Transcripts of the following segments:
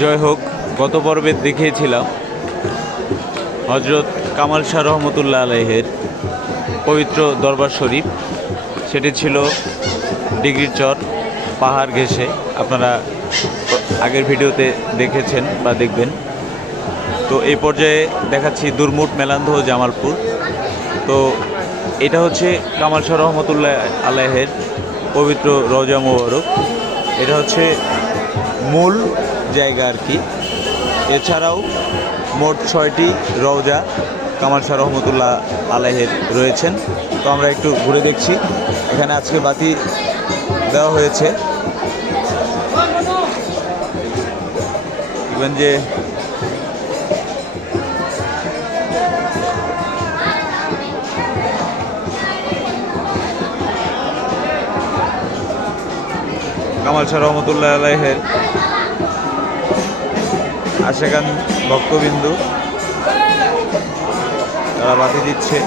জয় হোক, গত পর্বে দেখিয়েছিলাম হজরত কামাল শাহ রহমতুল্লাহ আলাইহের পবিত্র দরবার শরীফ। সেটি ছিল ডিগ্রির চর পাহাড় ঘেঁষে। আপনারা আগের ভিডিওতে দেখেছেন বা দেখবেন। তো এই পর্যায়ে দেখাচ্ছি দুরমুট, মেলান্ধ, জামালপুর। তো এটা হচ্ছে কামাল শাহ রহমতুল্লাহ আলাইহের পবিত্র রওজা মোবারক। এটা হচ্ছে মূল জায়গা আর কি। এছাড়াও মোট 6টি রওজা কামাল শাহ রহমতুল্লাহ আলাইহের রয়েছেন। তো আমরা একটু ঘুরে দেখছি। এখানে আজকে বাতি দেওয়া হয়েছে। দেখবেন যে কামাল শাহ রহমতুল্লাহ আলাইহের আশেকান ভক্তবিন্দু তারা বাতি দিচ্ছে।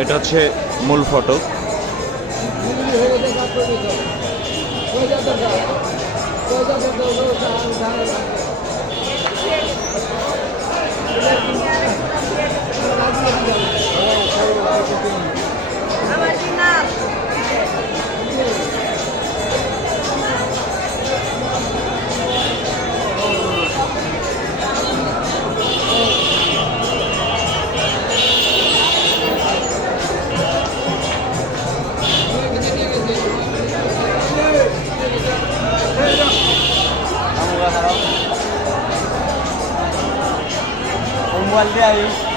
এটা হচ্ছে মূল ফটক। মোবাইল দিয়ে